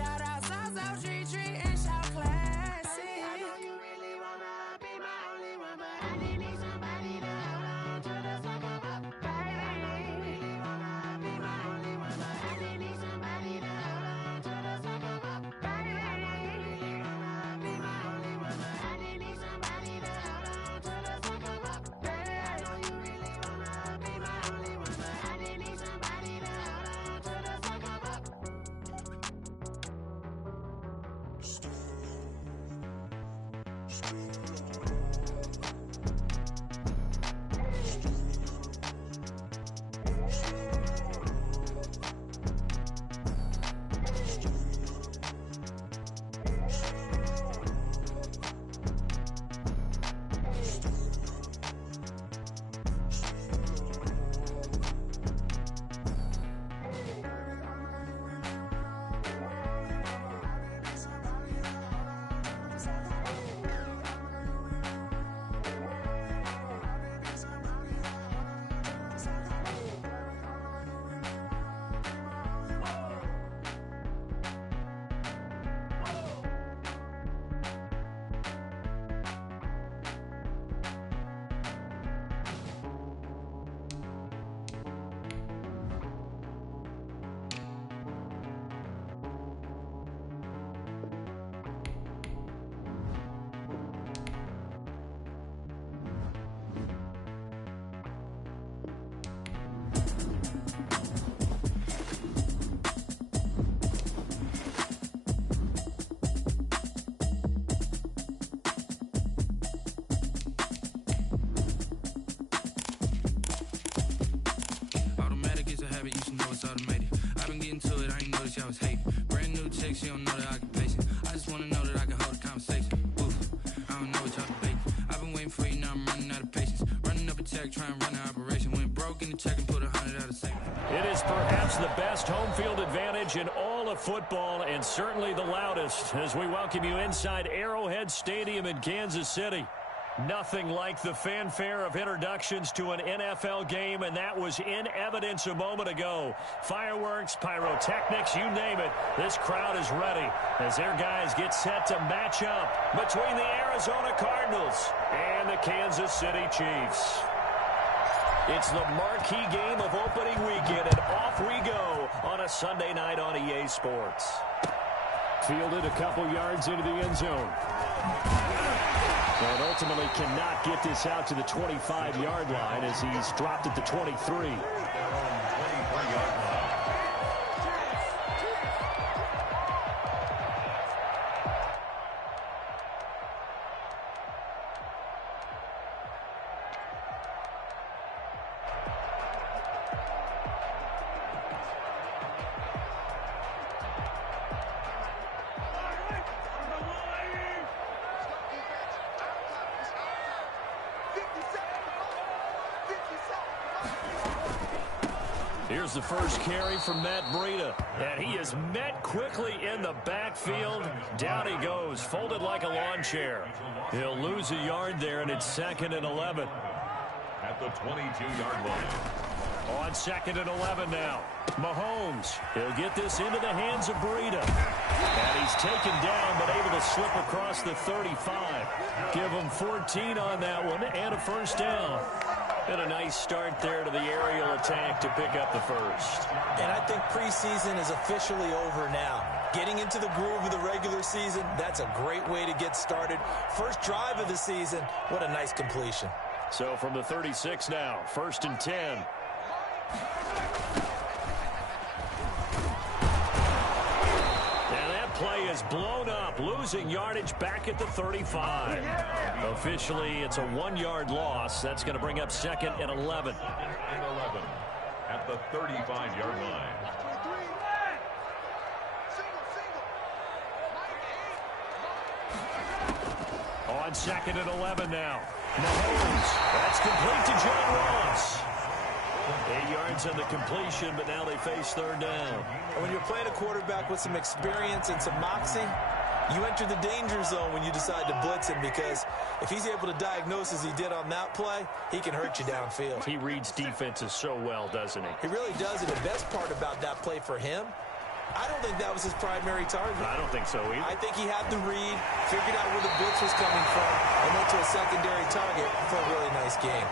shout out South Tree and shout classic. I know you really wanna be my only one, but I need somebody to hold on to the sucker up. Baby, I know you really wanna be my only one, but I need somebody to hold on to the sucker up. Baby, I know you really wanna be my only one, but I need somebody to hold on to the sucker up. Baby, I know you really wanna be my only one, but I need somebody to hold on to the sucker up. Automatic is a habit, you should know it's automated. I've been getting to it, I ain't noticed y'all was hating. Brand new chick, she don't know that I can pace it. I just wanna know that I can hold a conversation. Oof, I don't know what y'all debating. I've been waiting for you, now I'm running out of patience. Running up a check, trying to run an operation. Went broke in the check and put 100 out of savings. It is perhaps the best home field advantage in all of football, and certainly the loudest, as we welcome you inside Arrowhead Stadium in Kansas City. Nothing like the fanfare of introductions to an NFL game, and that was in evidence a moment ago. Fireworks, pyrotechnics, you name it. This crowd is ready as their guys get set to match up between the Arizona Cardinals and the Kansas City Chiefs. It's the marquee game of opening weekend, and off we go on a Sunday night on EA Sports. Fielded a couple yards into the end zone. And ultimately cannot get this out to the 25-yard line as he's dropped at the 23. Here's the first carry from Matt Breida. And he is met quickly in the backfield. Down he goes, folded like a lawn chair. He'll lose a yard there, and it's 2nd and 11. At the 22-yard line. On 2nd and 11 now. Mahomes, he'll get this into the hands of Breida. And he's taken down, but able to slip across the 35. Give him 14 on that one, and a first down. And a nice start there to the aerial attack to pick up the first. And I think preseason is officially over now. Getting into the groove of the regular season, that's a great way to get started. First drive of the season, what a nice completion. So from the 36 now, 1st and 10. And that play is blown up, losing yardage back at the 35. Officially, it's a 1-yard loss. That's going to bring up 2nd and 11. 2nd and 11 at the 35-yard line. On 2nd and 11 now. Mahomes, that's complete to John Ross. 8 yards on the completion, but now they face 3rd down. And when you're playing a quarterback with some experience and some moxie, you enter the danger zone when you decide to blitz him, because if he's able to diagnose as he did on that play, he can hurt you downfield. He reads defenses so well, doesn't he? He really does, and the best part about that play for him I don't think that was his primary target. I don't think so either. I think he had the read, figured out where the blitz was coming from, and went to a secondary target for a really nice game.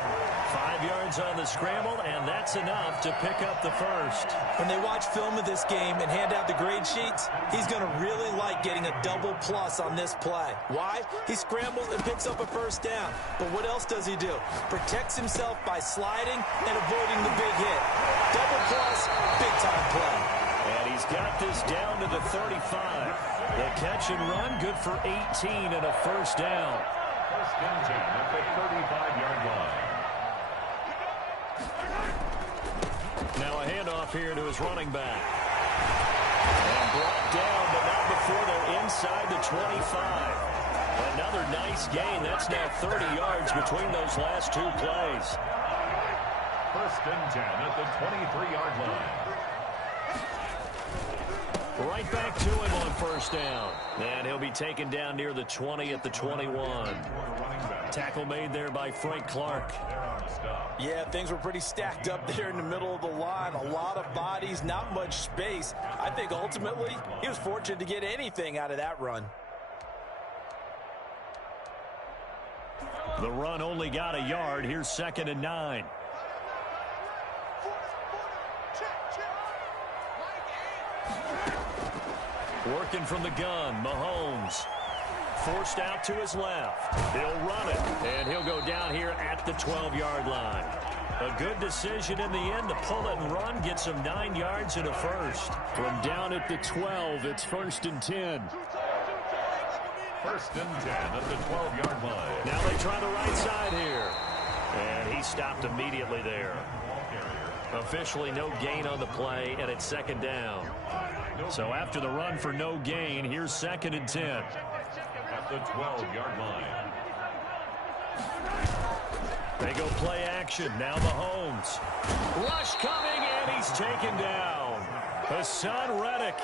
5 yards on the scramble, and that's enough to pick up the first. When they watch film of this game and hand out the grade sheets, he's going to really like getting a double plus on this play. Why? He scrambles and picks up a first down. But what else does he do? Protects himself by sliding and avoiding the big hit. Double plus, big time play. And he's got this down to the 35. The catch and run, good for 18 and a first down. First and 10 at the 35-yard line. Now a handoff here to his running back. And brought down, but not before they're inside the 25. Another nice gain. That's now 30 yards between those last two plays. First and 10 at the 23-yard line. Right back to him on first down. And he'll be taken down near the 20 at the 21. Tackle made there by Frank Clark. Yeah, things were pretty stacked up there in the middle of the line. A lot of bodies, not much space. I think ultimately he was fortunate to get anything out of that run. The run only got a yard. Here's 2nd and 9. Working from the gun, Mahomes. Forced out to his left. He'll run it, and he'll go down here at the 12-yard line. A good decision in the end to pull it and run, gets him 9 yards and a first. From down at the 12, it's 1st and 10. First and 10 at the 12-yard line. Now they try the right side here. And he stopped immediately there. Officially no gain on the play, and it's 2nd down. So after the run for no gain, here's 2nd and 10. At the 12-yard line. They go play action. Now Mahomes. Rush coming, and he's taken down. Hassan Reddick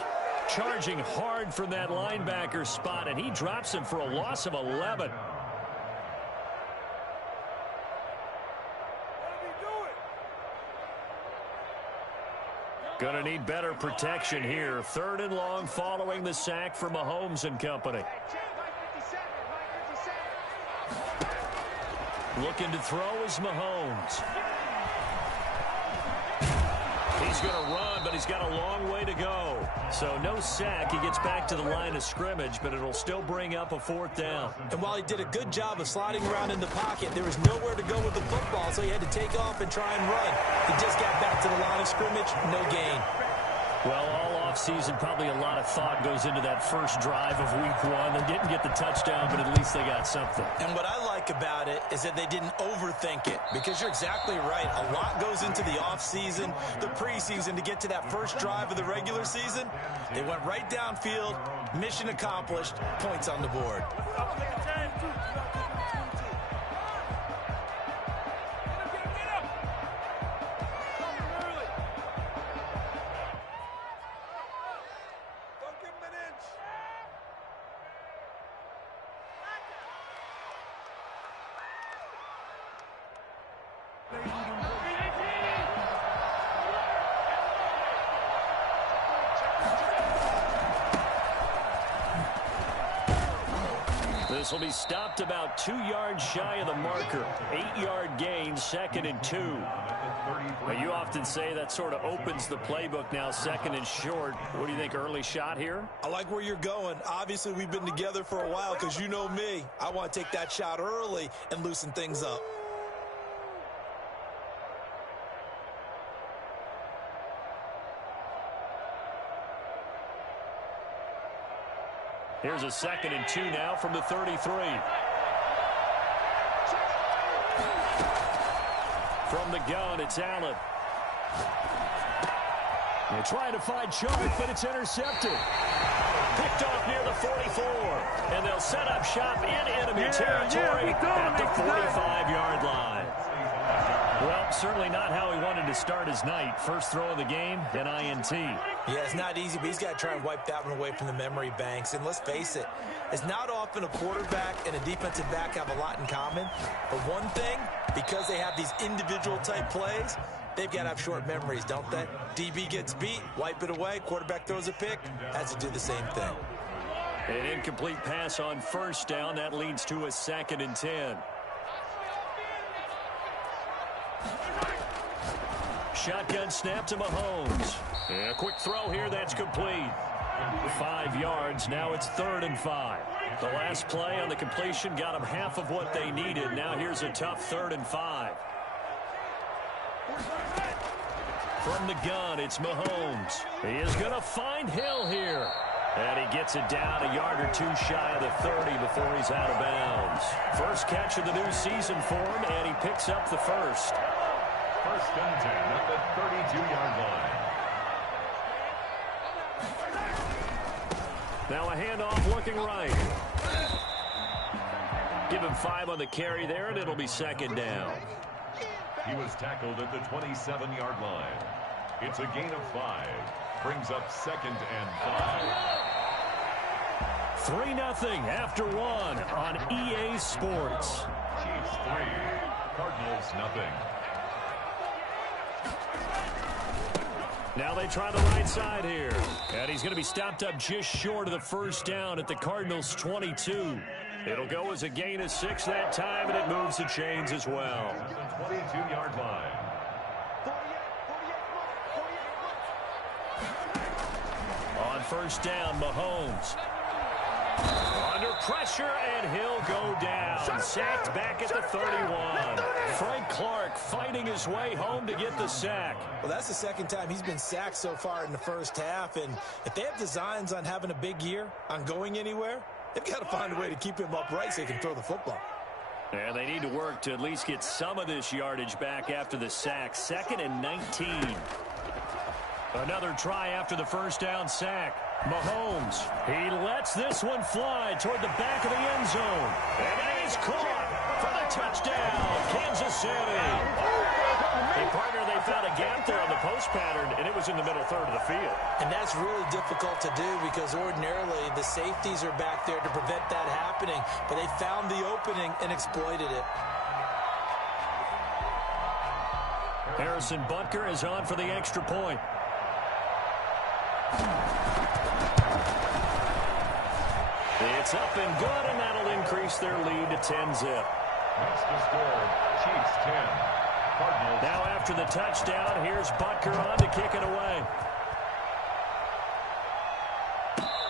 charging hard from that linebacker spot, and he drops him for a loss of 11. Going to need better protection here. 3rd and long following the sack for Mahomes and company. Looking to throw is Mahomes. He's going to run, but he's got a long way to go. So no sack. He gets back to the line of scrimmage, but it'll still bring up a 4th down. And while he did a good job of sliding around in the pocket, there was nowhere to go with the football, so he had to take off and try and run. He just got back to the line of scrimmage, no gain. Well, all offseason, probably a lot of thought goes into that first drive of week 1. They didn't get the touchdown, but at least they got something. And what I like about it is that they didn't overthink it, because you're exactly right. A lot goes into the offseason, the preseason to get to that first drive of the regular season. They went right downfield, mission accomplished, points on the board. This will be stopped about 2 yards shy of the marker. 8-yard gain, 2nd and 2. Now, you often say that sort of opens the playbook now, 2nd and short. What do you think, early shot here? I like where you're going. Obviously, we've been together for a while, because you know me. I want to take that shot early and loosen things up. Here's a 2nd and 2 now from the 33. From the gun, it's Allen. They're trying to find Chark, but it's intercepted. Picked off near the 44. And they'll set up shop in enemy territory at the 45-yard line. Well, certainly not how he wanted to start his night. First throw of the game, an INT. Yeah, it's not easy, but he's got to try and wipe that one away from the memory banks. And let's face it, it's not often a quarterback and a defensive back have a lot in common. But one thing, because they have these individual type plays, they've got to have short memories, don't they? DB gets beat, wipe it away, quarterback throws a pick, has to do the same thing. An incomplete pass on first down. That leads to a 2nd and 10. Shotgun snap to Mahomes. A quick throw here, that's complete. 5 yards, now it's 3rd and 5. The last play on the completion got them half of what they needed. Now here's a tough 3rd and 5. From the gun, it's Mahomes. He is going to find Hill here. And he gets it down a yard or two shy of the 30 before he's out of bounds. First catch of the new season for him, and he picks up the first. 1st and 10 at the 32-yard line. Now a handoff looking right. Give him 5 on the carry there, and it'll be 2nd down. He was tackled at the 27-yard line. It's a gain of 5. Brings up 2nd and 5. 3-0 after 1 on EA Sports. Chiefs 3, Cardinals nothing. Now they try the right side here. And he's going to be stopped up just short of the first down at the Cardinals' 22. It'll go as a gain of 6 that time, and it moves the chains as well. At the 22-yard line. On first down, Mahomes. Under pressure, and he'll go down. Sacked back at the 31. Frank Clark fighting his way home to get the sack. Well, that's the 2nd time he's been sacked so far in the first half. And if they have designs on having a big year, on going anywhere, they've got to find a way to keep him upright so he can throw the football. And they need to work to at least get some of this yardage back after the sack. 2nd and 19. Another try after the first down sack. Mahomes, he lets this one fly toward the back of the end zone. And it is caught for the touchdown, Kansas City. Hey, partner, they found a gap there on the post pattern, and it was in the middle third of the field. And that's really difficult to do because ordinarily the safeties are back there to prevent that happening. But they found the opening and exploited it. Harrison Butker is on for the extra point. It's up and good, and that'll increase their lead to 10-zip. That's the score. Chiefs 10. Cardinals. Now after the touchdown, here's Butker on to kick it away.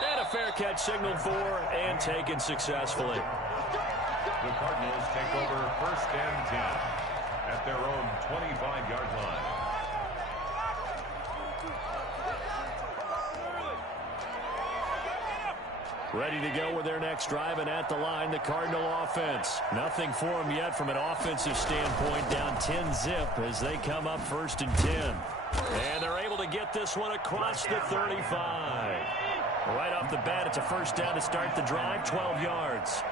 And a fair catch signaled for and taken successfully. The Cardinals take over 1st and 10 at their own 25-yard line. Ready to go with their next drive, and at the line, the Cardinal offense. Nothing for them yet from an offensive standpoint, down 10-zip as they come up 1st and 10. And they're able to get this one across the 35. Right off the bat, it's a first down to start the drive, 12 yards.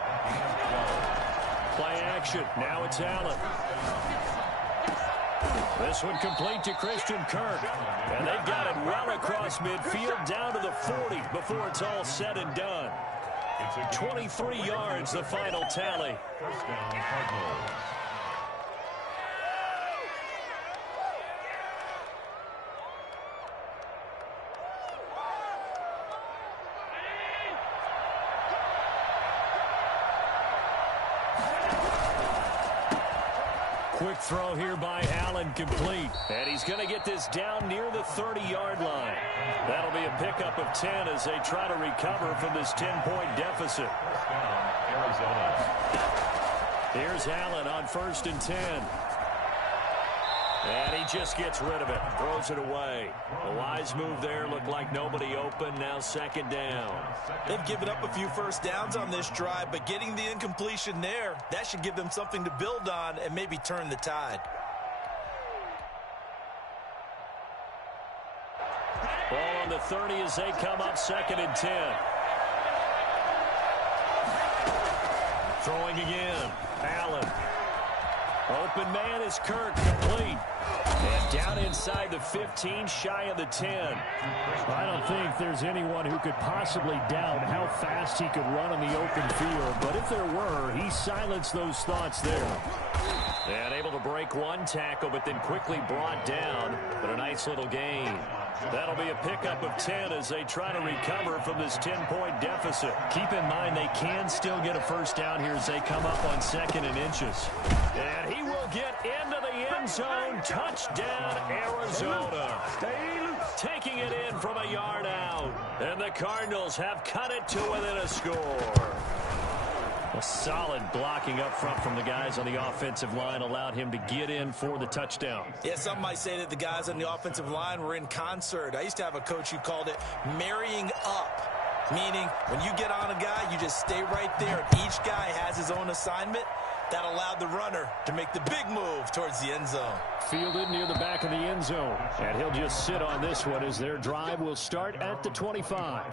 Play action. Now it's Allen. This one complete to Christian Kirk. And they've got it well across midfield down to the 40 before it's all said and done. 23 yards, the final tally. First down, Cardinals. Quick throw here by Allen, complete. And he's going to get this down near the 30-yard line. That'll be a pickup of 10 as they try to recover from this 10-point deficit. First down, Arizona. Here's Allen on 1st and 10. And he just gets rid of it, throws it away. A wise move there, looked like nobody open, now 2nd down. They've given up a few first downs on this drive, but getting the incompletion there, that should give them something to build on and maybe turn the tide. Ball on the 30 as they come up 2nd and 10. Throwing again, Allen. Open man is Kirk, complete. And down inside the 15, shy of the 10. I don't think there's anyone who could possibly doubt how fast he could run on the open field. But if there were, he silenced those thoughts there. And able to break one tackle, but then quickly brought down. But a nice little gain. That'll be a pickup of 10 as they try to recover from this 10-point deficit. Keep in mind they can still get a first down here as they come up on 2nd and inches. And he will get into the end zone. Touchdown, Arizona. Taking it in from a yard out. And the Cardinals have cut it to within a score. A solid blocking up front from the guys on the offensive line allowed him to get in for the touchdown. Yeah, some might say that the guys on the offensive line were in concert. I used to have a coach who called it marrying up, meaning when you get on a guy, you just stay right there. And each guy has his own assignment. That allowed the runner to make the big move towards the end zone. Fielded near the back of the end zone. And he'll just sit on this one as their drive will start at the 25.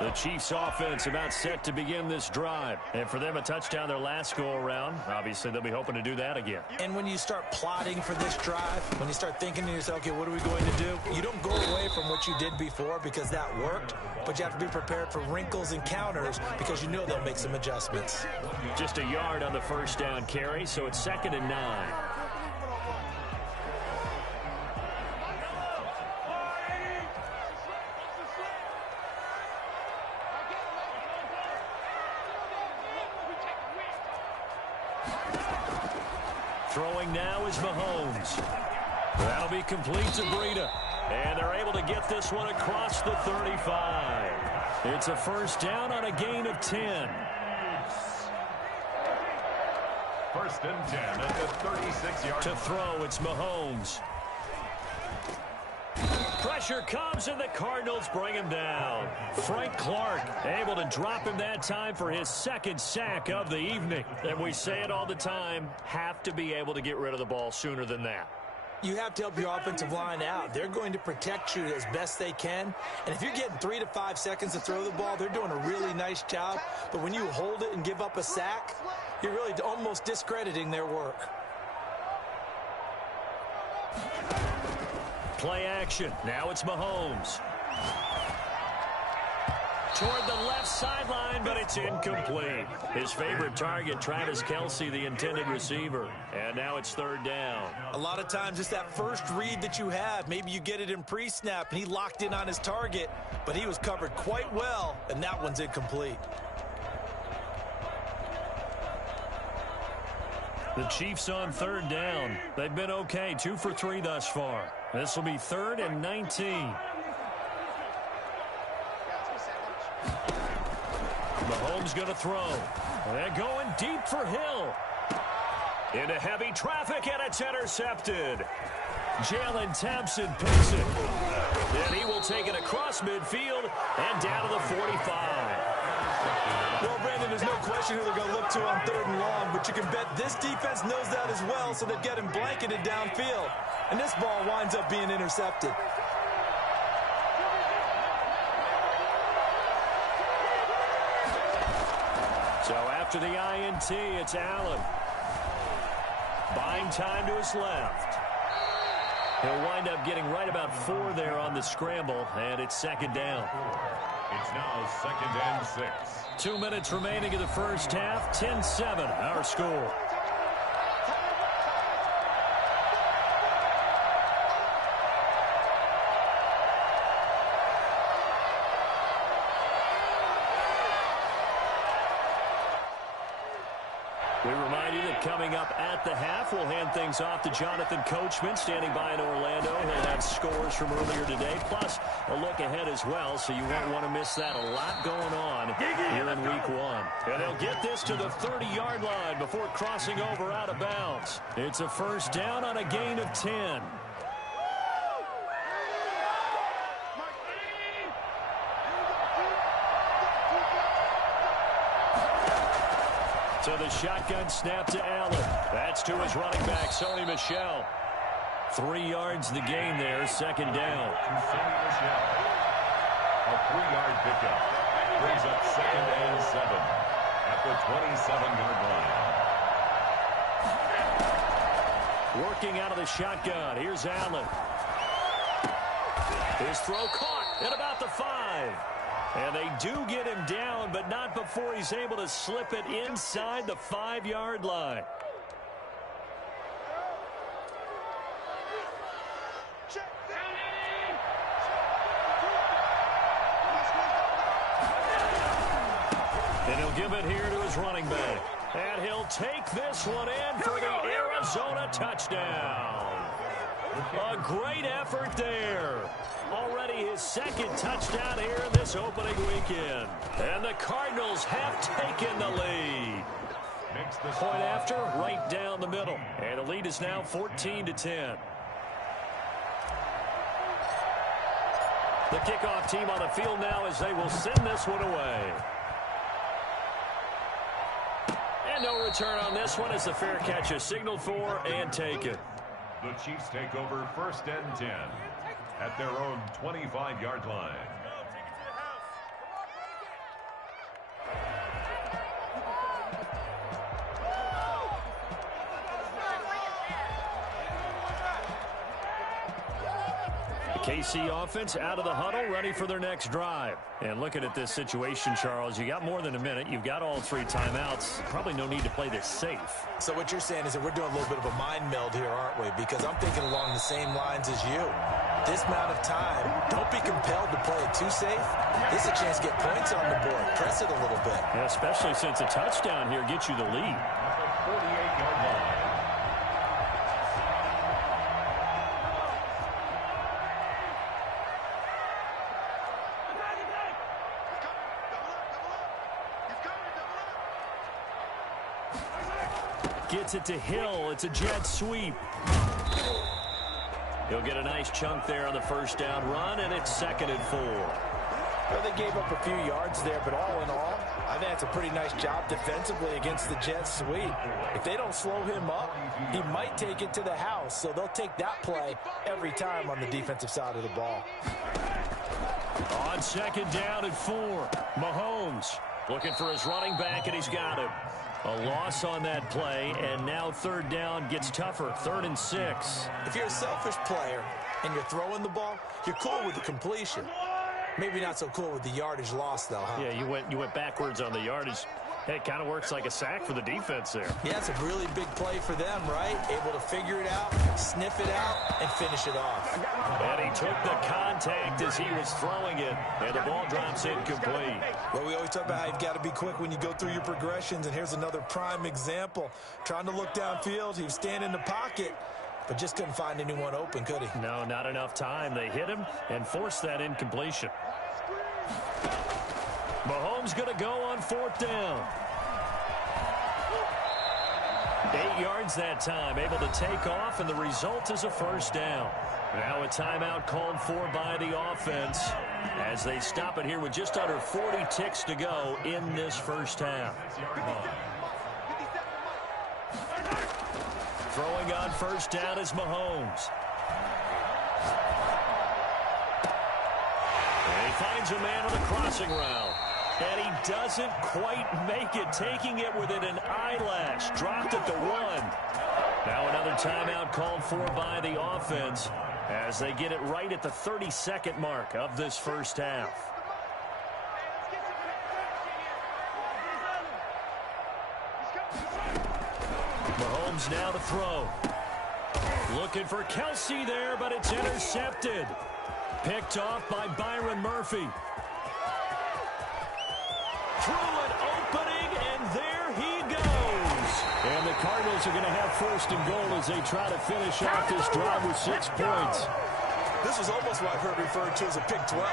The Chiefs offense about set to begin this drive. And for them, a touchdown their last go-around. Obviously, they'll be hoping to do that again. And when you start plotting for this drive, when you start thinking to yourself, okay, what are we going to do? You don't go away from what you did before because that worked, but you have to be prepared for wrinkles and counters because you know they'll make some adjustments. Just a yard on the first down carry, so it's 2nd and 9. Throwing now is Mahomes. That'll be complete to Breida. And they're able to get this one across the 35. It's a first down on a gain of 10. 1st and 10 at the 36-yard. To throw, it's Mahomes. Pressure comes, and the Cardinals bring him down. Frank Clark able to drop him that time for his 2nd sack of the evening. And we say it all the time, have to be able to get rid of the ball sooner than that. You have to help your offensive line out. They're going to protect you as best they can. And if you're getting 3 to 5 seconds to throw the ball, they're doing a really nice job. But when you hold it and give up a sack, you're really almost discrediting their work. Play action. Now it's Mahomes. Toward the left sideline, but it's incomplete. His favorite target, Travis Kelce, the intended receiver. And now it's 3rd down. A lot of times it's that first read that you have. Maybe you get it in pre-snap, and he locked in on his target, but he was covered quite well, and that one's incomplete. The Chiefs on 3rd down. They've been okay, 2 for 3 thus far. This will be 3rd and 19. Mahomes going to throw. They're going deep for Hill. Into heavy traffic, and it's intercepted. Jalen Thompson picks it. And he will take it across midfield and down to the 45. Well, Brandon, there's no question who they're going to look to on 3rd and long, but you can bet this defense knows that as well, so they're getting blanketed downfield. And this ball winds up being intercepted. So after the INT, it's Allen. Buying time to his left. He'll wind up getting right about 4 there on the scramble, and it's 2nd down. It's now 2nd and 6. 2 minutes remaining in the first half. 10-7, our score. We remind you that coming up at the half, we'll hand things off to Jonathan Coachman, standing by in Orlando. He'll have scores from earlier today, plus a look ahead as well, so you won't want to miss that. A lot going on here in Week 1. And they'll get this to the 30-yard line before crossing over out of bounds. It's a first down on a gain of 10. So the shotgun snap to Allen. That's to his running back, Sony Michel. 3 yards the gain there, 2nd down. Sony Michel. A 3-yard pickup. Brings up 2nd and 7 at the 27-yard line. Working out of the shotgun. Here's Allen. His throw caught at about the 5. And they do get him down, but not before before he's able to slip it inside the 5-yard line. And he'll give it here to his running back. And he'll take this one in for the Arizona touchdown. A great effort there. Already his second touchdown here in this opening weekend. And the Cardinals have taken the lead. Point after, right down the middle. And the lead is now 14-10. The kickoff team on the field now as they will send this one away. And no return on this one as the fair catch is signaled for and taken. The Chiefs take over 1st and 10 at their own 25-yard line. KC offense out of the huddle, ready for their next drive. And looking at this situation, Charles, you got more than a minute. You've got all 3 timeouts. Probably no need to play this safe. So what you're saying is that we're doing a little bit of a mind meld here, aren't we? Because I'm thinking along the same lines as you. This amount of time, don't be compelled to play it too safe. This is a chance to get points on the board. Press it a little bit. Yeah, especially since a touchdown here gets you the lead. At the 48-yard line. Gets it to Hill. It's a jet sweep. He'll get a nice chunk there on the first down run, and it's 2nd and 4. Well, they gave up a few yards there, but all in all, I think it's a pretty nice job defensively against the jet sweep. If they don't slow him up, he might take it to the house, so they'll take that play every time on the defensive side of the ball. On 2nd down and 4, Mahomes looking for his running back, and he's got him. A loss on that play, and now 3rd down gets tougher, 3rd and 6. If you're a selfish player and you're throwing the ball, you're cool with the completion. Maybe not so cool with the yardage loss, though, huh? Yeah, you went backwards on the yardage. Hey, it kind of works like a sack for the defense there. Yeah, it's a really big play for them, right? Able to figure it out, sniff it out, and finish it off. And he took the contact as he was throwing it, and the ball drops incomplete. Well, we always talk about how you've got to be quick when you go through your progressions, and here's another prime example. Trying to look downfield, he was standing in the pocket, but just couldn't find anyone open, could he? No, not enough time. They hit him and forced that incompletion. Mahomes going to go on 4th down. 8 yards that time, able to take off, and the result is a 1st down. Now a timeout called for by the offense as they stop it here with just under 40 ticks to go in this first half. Throwing on 1st down is Mahomes. And he finds a man on the crossing route. And he doesn't quite make it, taking it within an eyelash. Dropped at the 1. Now another timeout called for by the offense as they get it right at the 32nd mark of this first half. Mahomes now to throw. Looking for Kelsey there, but it's intercepted. Picked off by Byron Murphy. Through an opening, and there he goes. And the Cardinals are going to have 1st and goal as they try to finish off this drive with 6 points. This was almost what I've heard referred to as a Big 12.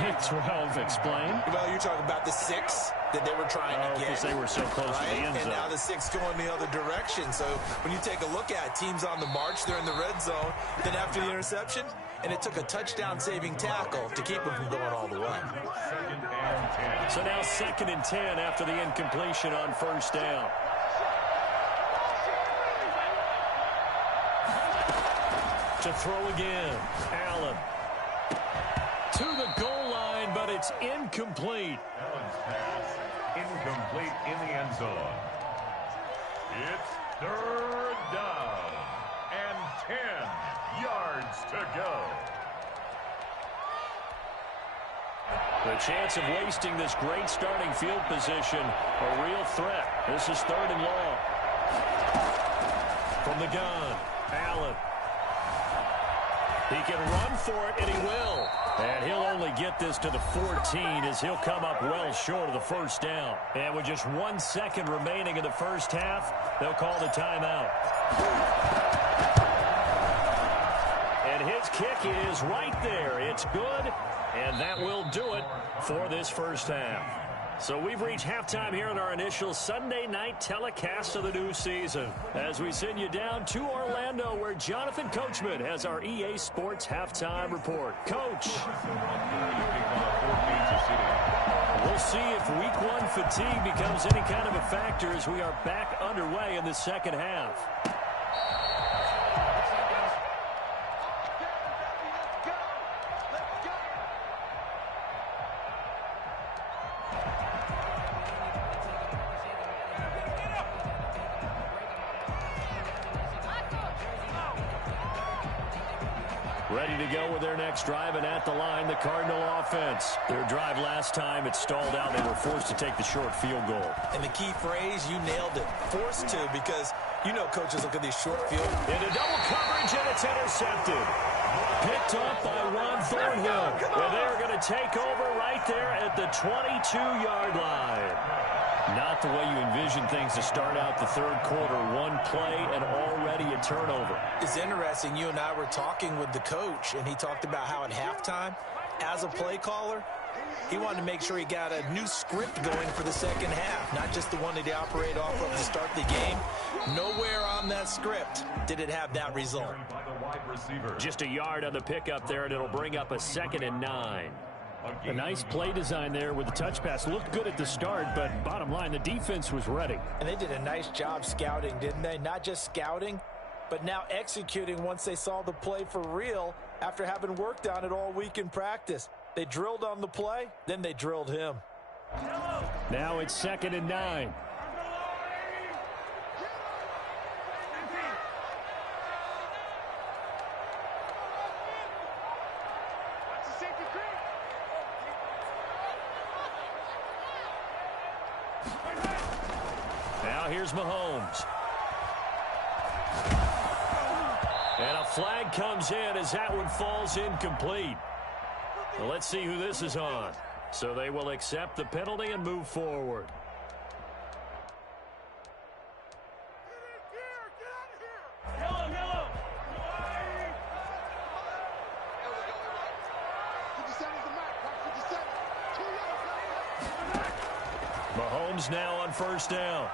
Big 12, explain. Well, you're talking about the 6 that they were trying to get. Because they were so close to the end zone. And now the 6 going the other direction. So when you take a look at teams on the march, they're in the red zone. Then after the interception, and it took a touchdown-saving tackle to keep them from going all the way. So now 2nd and 10 after the incompletion on 1st down. To throw again. Allen. To the goal line, but it's incomplete. Allen's pass incomplete in the end zone. It's 3rd down and 10 yards to go. The chance of wasting this great starting field position, a real threat. This is 3rd and long. From the gun, Allen. He can run for it, and he will. And he'll only get this to the 14 as he'll come up well short of the first down. And with just 1 second remaining in the first half, they'll call the timeout. And his kick is right there. It's good, and that will do it for this first half. So we've reached halftime here in our initial Sunday night telecast of the new season as we send you down to Orlando where Jonathan Coachman has our EA Sports halftime report. Coach. We'll see if week 1 fatigue becomes any kind of a factor as we are back underway in the second half. Ready to go with their next drive, and at the line, the Cardinal offense. Their drive last time, it stalled out. They were forced to take the short field goal. And the key phrase, you nailed it. Forced to, because you know coaches look at these short field. Into double coverage, and it's intercepted. Picked up by Juan Thornhill. And they're going to take over right there at the 22-yard line. Not the way you envision things to start out the third quarter. One play and already a turnover. It's interesting. You and I were talking with the coach, and he talked about how at halftime, as a play caller, he wanted to make sure he got a new script going for the second half, not just the one that he operated off of to start the game. Nowhere on that script did it have that result. Just a yard on the pickup there, and it'll bring up a 2nd and 9. A nice play design there with the touch pass. Looked good at the start, but bottom line, the defense was ready. And they did a nice job scouting, didn't they? Not just scouting, but now executing once they saw the play for real after having worked on it all week in practice. They drilled on the play, then they drilled him. Now it's 2nd and 9. Now here's Mahomes. And a flag comes in as that one falls incomplete. Well, let's see who this is on. So they will accept the penalty and move forward. Mahomes now on first down.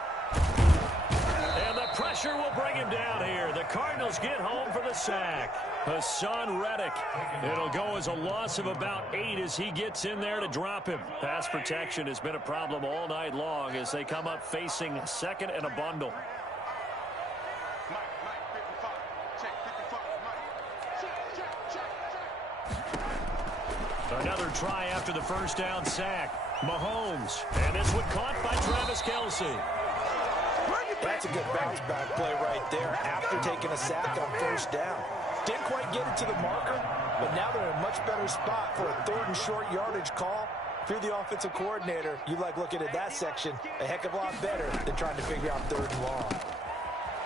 And the pressure will bring him down here. The Cardinals get home for the sack. Hassan Reddick. It'll go as a loss of about 8 as he gets in there to drop him. Pass protection has been a problem all night long as they come up facing 2nd and a bundle. Another try after the first down sack. Mahomes. And this one caught by Travis Kelce. That's a good bounce back play right there after taking a sack on first down. Didn't quite get it to the marker, but now they're in a much better spot for a 3rd and short yardage call. If you're the offensive coordinator, you like looking at that section a heck of a lot better than trying to figure out 3rd and long.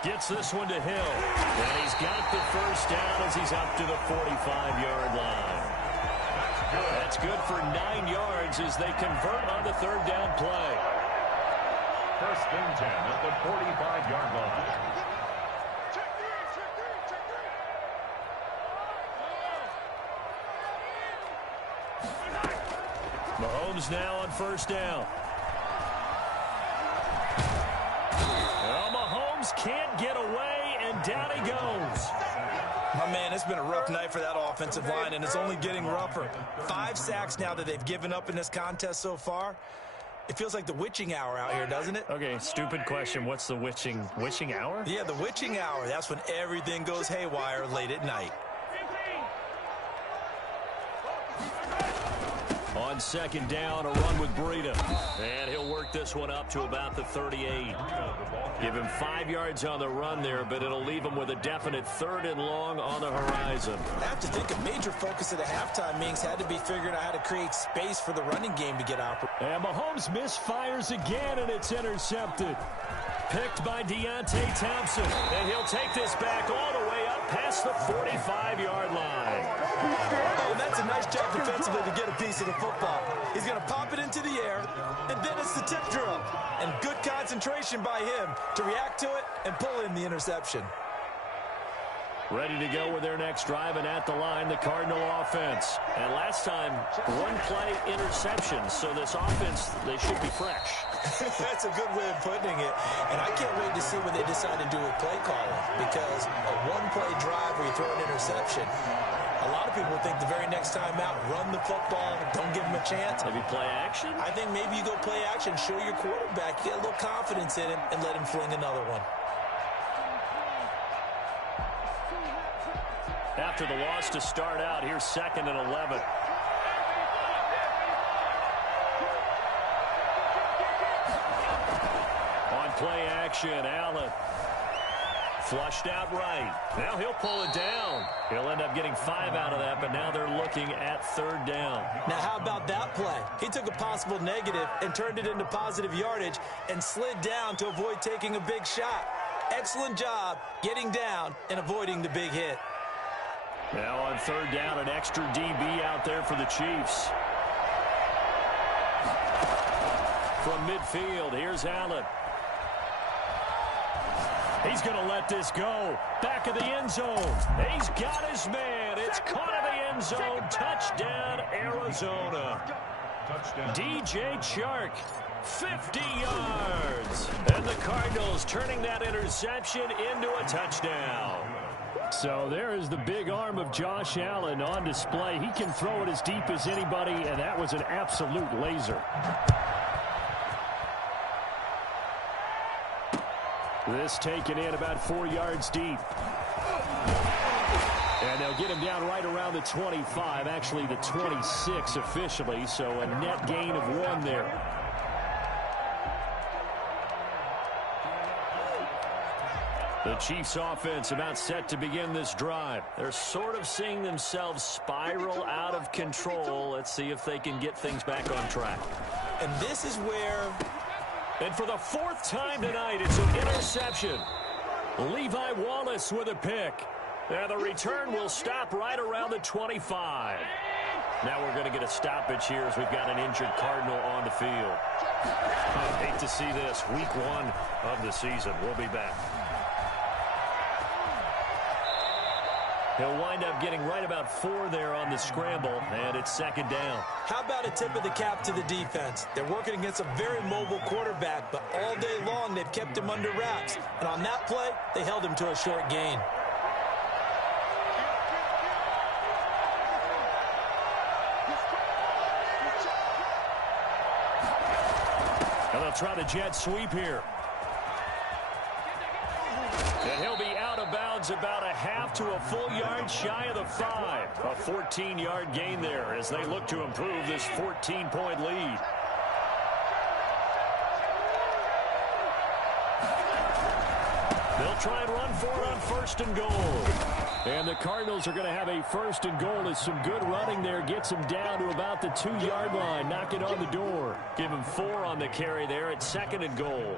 Gets this one to Hill. And he's got the first down as he's up to the 45-yard line. That's good for 9 yards as they convert on the 3rd down play. 1st and 10 at the 45-yard line. Mahomes now on first down. Well, Mahomes can't get away, and down he goes. My man, it's been a rough night for that offensive line, and it's only getting rougher. 5 sacks now that they've given up in this contest so far. It feels like the witching hour out here, doesn't it? Okay, stupid question. What's the witching hour? Yeah, the witching hour. That's when everything goes haywire late at night. On 2nd down, a run with Breida. And he'll work this this one up to about the 38. Give him 5 yards on the run there, but it'll leave him with a definite 3rd and long on the horizon. I have to think a major focus of the halftime meetings had to be figuring out how to create space for the running game to get operating. And Mahomes misfires again, and it's intercepted. Picked by Deontay Thompson, and he'll take this back all the way up past the 45-yard line. Oh, and that's a nice job defensively to get a piece of the football. He's going to pop it into the air, and then it's the tip drill. And good concentration by him to react to it and pull in the interception. Ready to go with their next drive, and at the line, the Cardinal offense. And last time, 1-play interception, so this offense, they should be fresh. That's a good way of putting it. And I can't wait to see what they decide to do with play calling, because a 1-play drive where you throw an interception, a lot of people think the very next time out, run the football, don't give him a chance. Maybe play action? I think maybe you go play action, show your quarterback, get a little confidence in him, and let him fling another one. After the loss to start out, here's 2nd and 11. On play action, Allen. Flushed out right. Now he'll pull it down. He'll end up getting 5 out of that, but now they're looking at 3rd down. Now, how about that play? He took a possible negative and turned it into positive yardage and slid down to avoid taking a big shot. Excellent job getting down and avoiding the big hit. Now on 3rd down, an extra DB out there for the Chiefs. From midfield, here's Allen. He's going to let this go. Back of the end zone. He's got his man. It's caught in the end zone. Touchdown, Arizona. Touchdown. DJ Chark, 50 yards. And the Cardinals turning that interception into a touchdown. So there is the big arm of Josh Allen on display. He can throw it as deep as anybody, and that was an absolute laser. This taken in about 4 yards deep. And they'll get him down right around the 25, actually the 26 officially, so a net gain of 1 there. The Chiefs offense about set to begin this drive. They're sort of seeing themselves spiral out of control. Let's see if they can get things back on track. And this is where... And for the 4th time tonight, it's an interception. Levi Wallace with a pick. Now the return will stop right around the 25. Now we're going to get a stoppage here as we've got an injured Cardinal on the field. I hate to see this. Week 1 of the season. We'll be back. He'll wind up getting right about 4 there on the scramble, and it's 2nd down. How about a tip of the cap to the defense? They're working against a very mobile quarterback, but all day long they've kept him under wraps. And on that play, they held him to a short gain. And they'll try the jet sweep here. And he'll be out of bounds about a half to a full yard shy of the 5. A 14-yard gain there as they look to improve this 14-point lead. They'll try and run for it on 1st and goal. And the Cardinals are going to have a 1st and goal as some good running there gets them down to about the 2-yard line. Knock it on the door. Give him 4 on the carry there at 2nd and goal.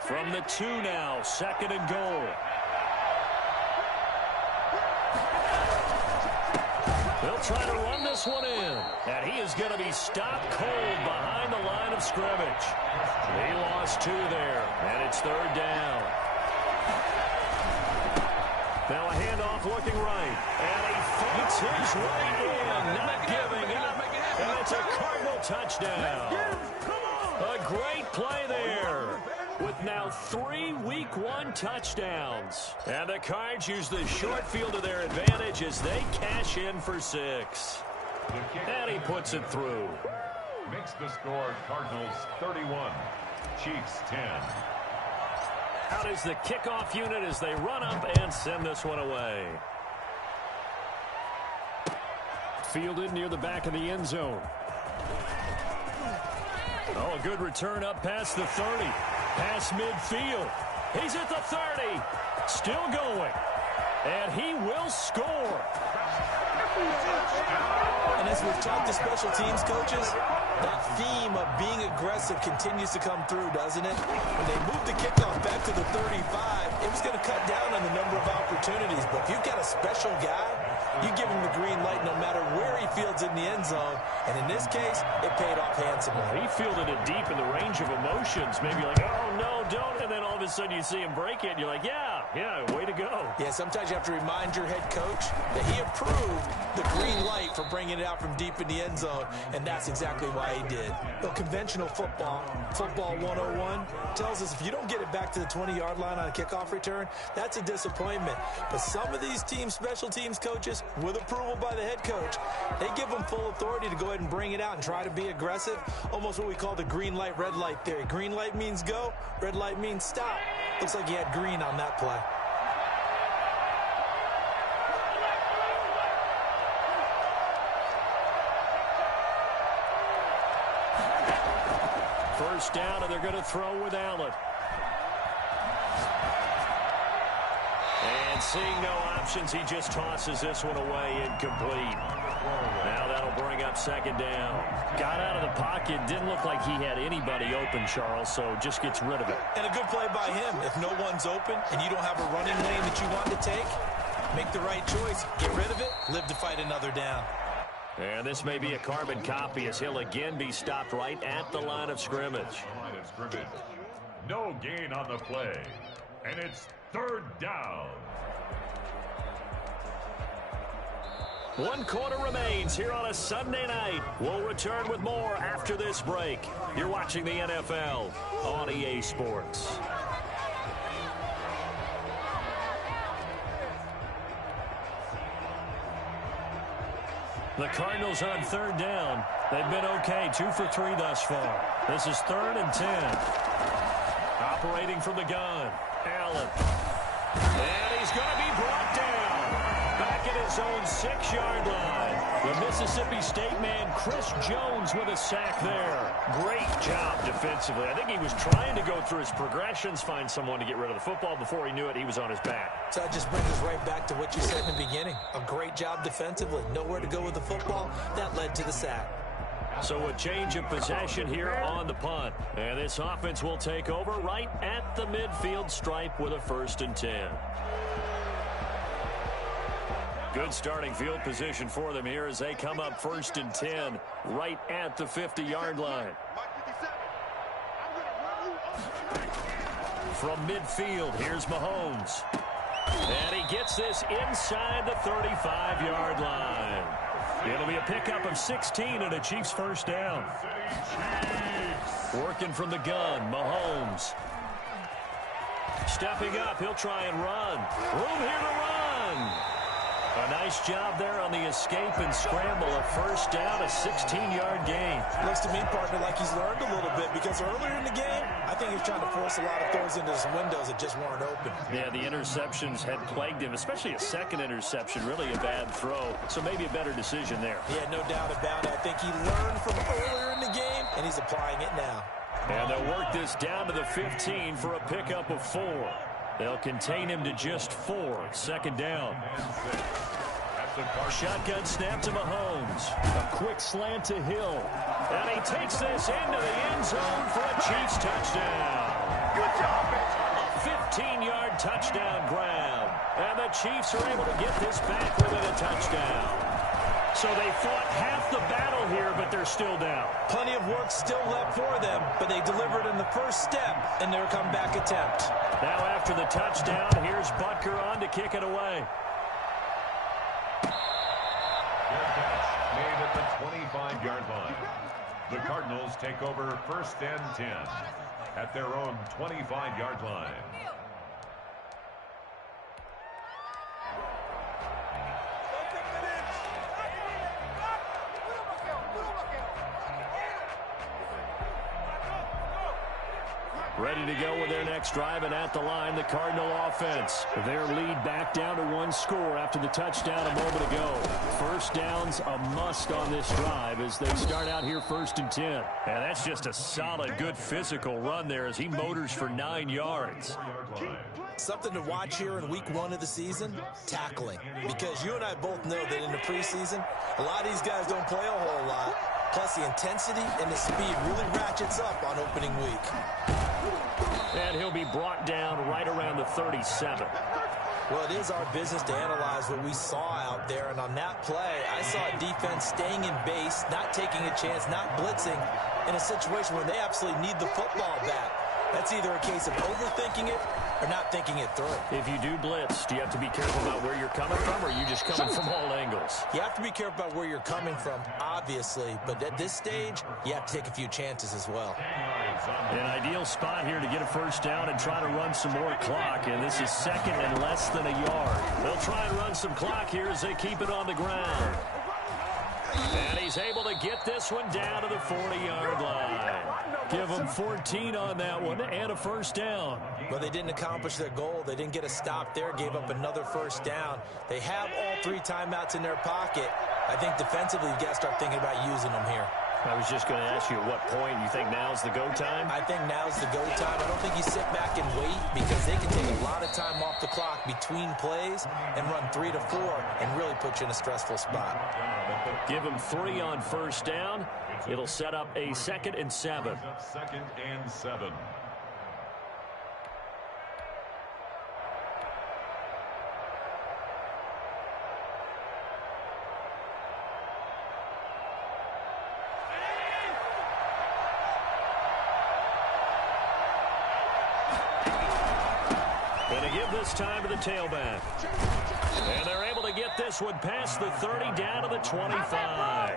From the 2 now, 2nd and goal. They'll try to run this one in. And he is going to be stopped cold behind the line of scrimmage. He lost 2 there, and it's 3rd down. Now a handoff looking right. And he fights his way in, not giving up. And it's a Cardinal touchdown. A great play there. With now 3 Week 1 touchdowns. And the Cards use the short field to their advantage as they cash in for 6. And he puts it through. Makes the score Cardinals 31, Chiefs 10. Out is the kickoff unit as they run up and send this one away. Fielded near the back of the end zone. Oh, a good return up past the 30. Past midfield. He's at the 30. Still going. And he will score. And as we've talked to special teams coaches, that theme of being aggressive continues to come through, doesn't it? When they moved the kickoff back to the 35, it was going to cut down on the number of opportunities. But if you've got a special guy, you give him the green light no matter where he fields in the end zone. And in this case, it paid off handsomely. He fielded it deep in the range of emotions. Maybe like, oh, no, don't. And then all of a sudden you see him break it. And you're like, yeah, way to go. Yeah, sometimes you have to remind your head coach that he approved the green light for bringing it out from deep in the end zone. And that's exactly why he did. Well, conventional football 101, tells us if you don't get it back to the 20-yard line on a kickoff return, that's a disappointment. But some of these team special teams coaches, with approval by the head coach, they give them full authority to go ahead and bring it out and try to be aggressive, almost what we call the green light, red light theory. Green light means go, red light means stop. Looks like he had green on that play. First down, and they're going to throw with Allen. And seeing no options, he just tosses this one away, incomplete. Now that'll bring up second down. Got out of the pocket, didn't look like he had anybody open, Charles, so just gets rid of it. And a good play by him. If no one's open and you don't have a running lane that you want to take, make the right choice. Get rid of it, live to fight another down. And this may be a carbon copy as he'll again be stopped right at the line of scrimmage. No gain on the play. And it's third down. 1 quarter remains here on a Sunday night. We'll return with more after this break. You're watching the NFL on EA Sports. The Cardinals on third down. They've been okay, 2 for 3 thus far. This is 3rd and 10. Operating from the gun, Allen. And he's going to be brought down. Back at his own 6-yard line. The Mississippi State man, Chris Jones, with a sack there. Great job defensively. I think he was trying to go through his progressions, find someone to get rid of the football. Before he knew it, he was on his back. So that just brings us right back to what you said in the beginning. A great job defensively. Nowhere to go with the football. That led to the sack. So a change of possession here on the punt. And this offense will take over right at the midfield stripe with a 1st and 10. Good starting field position for them here as they come up 1st and 10 right at the 50-yard line. From midfield, here's Mahomes. And he gets this inside the 35-yard line. It'll be a pickup of 16 and a Chiefs first down. Working from the gun, Mahomes. Stepping up, he'll try and run. Room here to run. A nice job there on the escape and scramble. A first down, a 16-yard gain. Looks to me, partner, like he's learned a little bit because earlier in the game, I think he was trying to force a lot of throws into some windows that just weren't open. Yeah, the interceptions had plagued him, especially a second interception, really a bad throw. So maybe a better decision there. Yeah, no doubt about it. I think he learned from earlier in the game, and he's applying it now. And they'll work this down to the 15 for a pickup of 4. They'll contain him to just 4. Second down. Shotgun snap to Mahomes. A quick slant to Hill. And he takes this into the end zone for a Chiefs touchdown. Good job. A 15-yard touchdown grab. And the Chiefs are able to get this back within a touchdown. So they fought half the battle here, but they're still down. Plenty of work still left for them, but they delivered in the first step in their comeback attempt. Now after the touchdown, here's Butker on to kick it away. Made at the 25-yard line. The Cardinals take over 1st and 10 at their own 25-yard line. Ready to go with their next drive, and at the line, the Cardinal offense. Their lead back down to 1 score after the touchdown a moment ago. First down's a must on this drive as they start out here 1st and 10. And that's just a solid, good physical run there as he motors for 9 yards. Something to watch here in week 1 of the season, tackling. Because you and I both know that in the preseason, a lot of these guys don't play a whole lot. Plus, the intensity and the speed really ratchets up on opening week. And he'll be brought down right around the 37. Well, it is our business to analyze what we saw out there. And on that play, I saw a defense staying in base, not taking a chance, not blitzing in a situation where they absolutely need the football back. That's either a case of overthinking it or not thinking it through. If you do blitz, do you have to be careful about where you're coming from, or are you just coming from all angles? You have to be careful about where you're coming from, obviously. But at this stage, you have to take a few chances as well. An ideal spot here to get a first down and try to run some more clock. And this is 2nd and less than a yard. They'll try and run some clock here as they keep it on the ground. And he's able to get this one down to the 40-yard line. Give them 14 on that one and a first down. Well, they didn't accomplish their goal. They didn't get a stop there, gave up another first down. They have all 3 timeouts in their pocket. I think defensively, you've got to start thinking about using them here. I was just going to ask you at what point you think now's the go time? I think now's the go time. I don't think you sit back and wait because they can take a lot of time off the clock between plays and run 3 to 4 and really put you in a stressful spot. Give them 3 on first down. It'll set up a 2nd and 7. 2nd and 7. This time to the tailback. And they're able to get this one past the 30 down to the 25.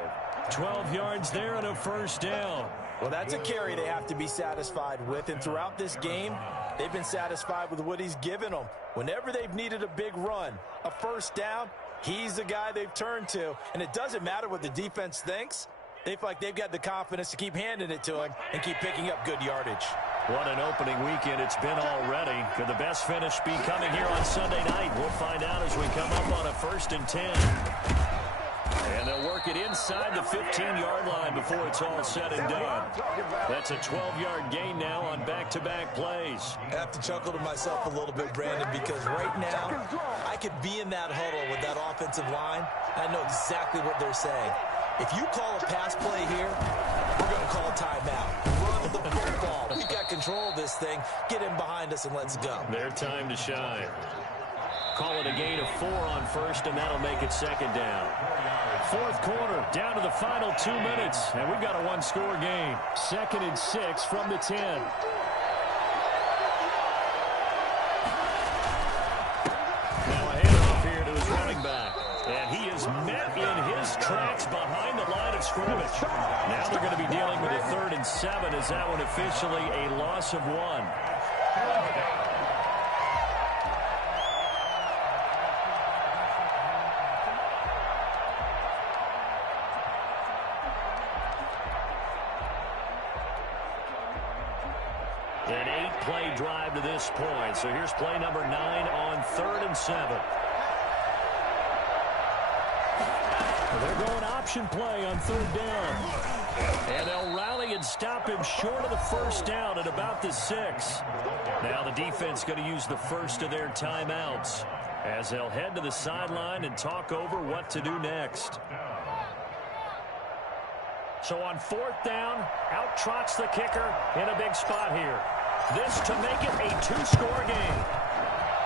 12 yards there and a first down. Well, that's a carry they have to be satisfied with. And throughout this game, they've been satisfied with what he's given them. Whenever they've needed a big run, a first down, he's the guy they've turned to. And it doesn't matter what the defense thinks. They feel like they've got the confidence to keep handing it to him and keep picking up good yardage. What an opening weekend it's been already. Could the best finish be coming here on Sunday night? We'll find out as we come up on a 1st and 10. And they'll work it inside the 15-yard line before it's all said and done. That's a 12-yard gain now on back-to-back plays. I have to chuckle to myself a little bit, Brandon, because right now I could be in that huddle with that offensive line. I know exactly what they're saying. If you call a pass play here, we're going to call a timeout. Run the football. We've got control of this thing. Get in behind us and let's go. Their time to shine. Call it a gain of 4 on first, and that'll make it 2nd down. 4th quarter, down to the final 2 minutes, and we've got a 1-score game. 2nd and 6 from the 10. Now a handoff here to his running back. And he is met in his tracks behind the line of scrimmage. Now they're going to be dealing with a 3rd and 7. Is that one officially a loss of 1? An 8-play drive to this point. So here's play number 9 on 3rd and 7. They're going option play on 3rd down. And they'll rally and stop him short of the first down at about the 6. Now the defense going to use the first of their timeouts as they'll head to the sideline and talk over what to do next. So on 4th down, out trots the kicker in a big spot here. This to make it a 2-score game.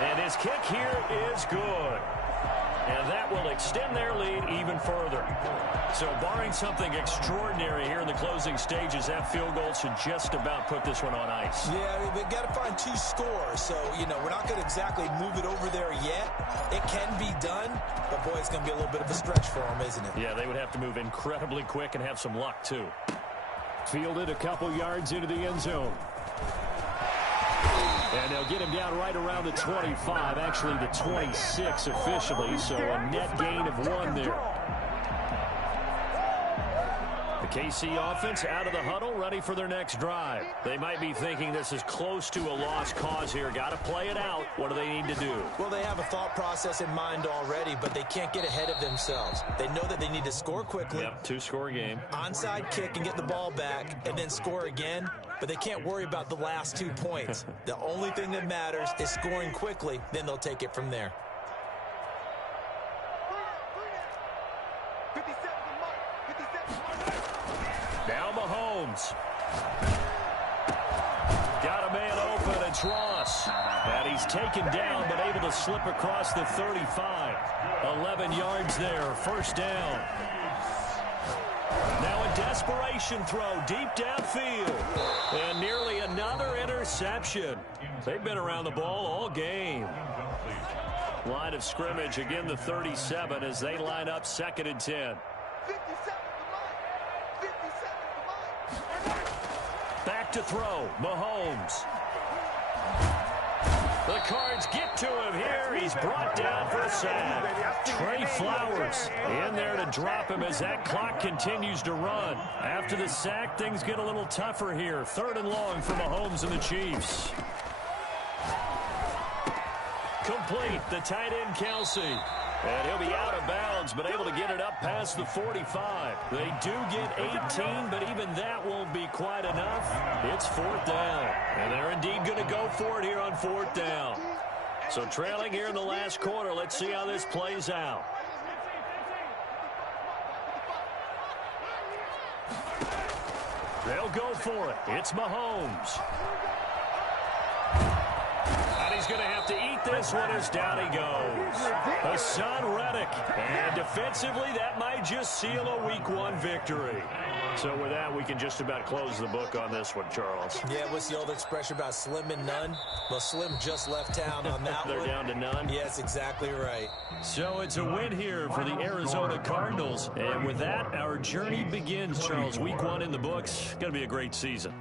And his kick here is good. And that will extend their lead even further. So barring something extraordinary here in the closing stages, that field goal should just about put this one on ice. Yeah, they've got to find 2 scores. So, we're not going to exactly move it over there yet. It can be done, but, boy, it's going to be a little bit of a stretch for them, isn't it? Yeah, they would have to move incredibly quick and have some luck, too. Fielded a couple yards into the end zone. And they'll get him down right around the 25, actually the 26 officially, so a net gain of 1 there. The KC offense out of the huddle, ready for their next drive. They might be thinking this is close to a lost cause here. Got to play it out. What do they need to do? Well, they have a thought process in mind already, but they can't get ahead of themselves. They know that they need to score quickly. Yep, two-score game. Onside kick and get the ball back, and then score again. But they can't worry about the last 2 points. The only thing that matters is scoring quickly. Then they'll take it from there. Now Mahomes. Got a man open. It's Ross. And he's taken down, but able to slip across the 35. 11 yards there. First down. Now a desperation throw deep downfield. And nearly another interception. They've been around the ball all game. Line of scrimmage, again the 37 as they line up 2nd and 10. Back to throw, Mahomes. The Cards get to him here. He's brought down for a sack. Trey Flowers in there to drop him as that clock continues to run. After the sack, things get a little tougher here. 3rd and long for Mahomes and the Chiefs. Complete, the tight end, Kelsey. And he'll be out of bounds, but able to get it up past the 45. They do get 18, but even that won't be quite enough. It's 4th down. And they're indeed going to go for it here on 4th down. So trailing here in the last quarter, let's see how this plays out. They'll go for it. It's Mahomes. And he's going to have to eat this one as down he goes. Hassan Reddick. And defensively, that might just seal a Week 1 victory. So with that, we can just about close the book on this one, Charles. Yeah, what's the old expression about slim and none? Well, Slim just left town on that They're one. down to none? Yes, exactly right. So it's a win here for the Arizona Cardinals. And with that, our journey begins, Charles. Week 1 in the books. Going to be a great season.